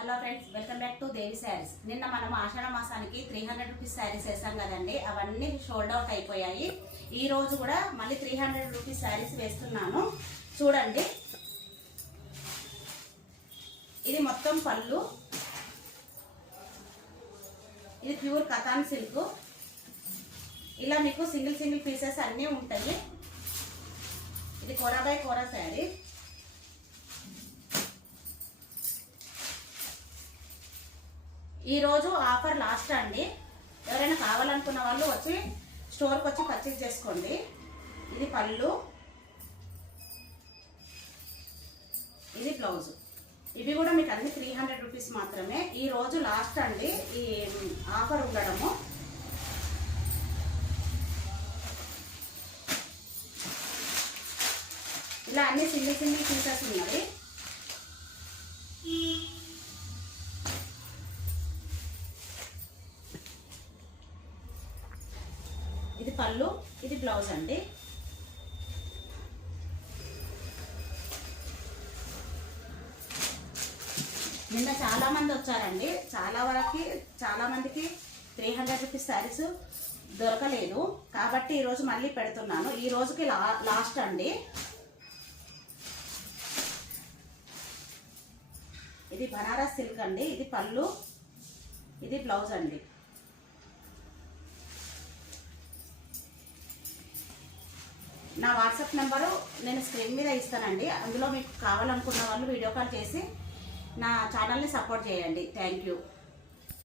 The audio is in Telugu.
Hello friends, welcome back to Devi Sarees. నిన్న మనం ఆషాఢ మాసానికి 300 రూపీస్ శారీస్ వేసాం కదండి, అవన్నీ షోల్డ్ అవుట్ అయిపోయాయి. ఈ రోజు కూడా మళ్ళీ 300 రూపీస్ శారీస్ వేస్తున్నాను. చూడండి, ఇది మొత్తం పళ్ళు, ఇది ప్యూర్ కతాన్ సిల్క్. ఇలా మీకు సింగిల్ సింగిల్ పీసెస్ అన్నీ ఉంటాయి. ఇది కోరా బై కోరా శారీ. ఈరోజు ఆఫర్ లాస్ట్ అండి. ఎవరైనా కావాలనుకున్న వాళ్ళు వచ్చి స్టోర్కి వచ్చి పర్చేజ్ చేసుకోండి. ఇది పళ్ళు, ఇది బ్లౌజు. ఇవి కూడా మీకు అన్ని 300 రూపీస్ మాత్రమే. ఈరోజు లాస్ట్ అండి ఈ ఆఫర్ ఉండడము. ఇలా అన్ని సింగిల్ సింగిల్ పీసెస్ ఉన్నది. ఇది పళ్ళు, ఇది బ్లౌజ్ అండి. నిన్న చాలా మంది వచ్చారండి. చాలా మందికి 300 రూపీస్ శారీస్ దొరకలేదు కాబట్టి ఈరోజు మళ్ళీ పెడుతున్నాను. ఈ రోజుకి లాస్ట్ అండి. ఇది బనారస్ సిల్క్ అండి. ఇది పళ్ళు, ఇది బ్లౌజ్ అండి. నా వాట్సాప్ నెంబరు నేను స్క్రీన్ మీద ఇస్తానండి. అందులో మీకు కావాలనుకున్న వాళ్ళు వీడియో కాల్ చేసి నా ఛానల్ని సపోర్ట్ చేయండి. Thank you.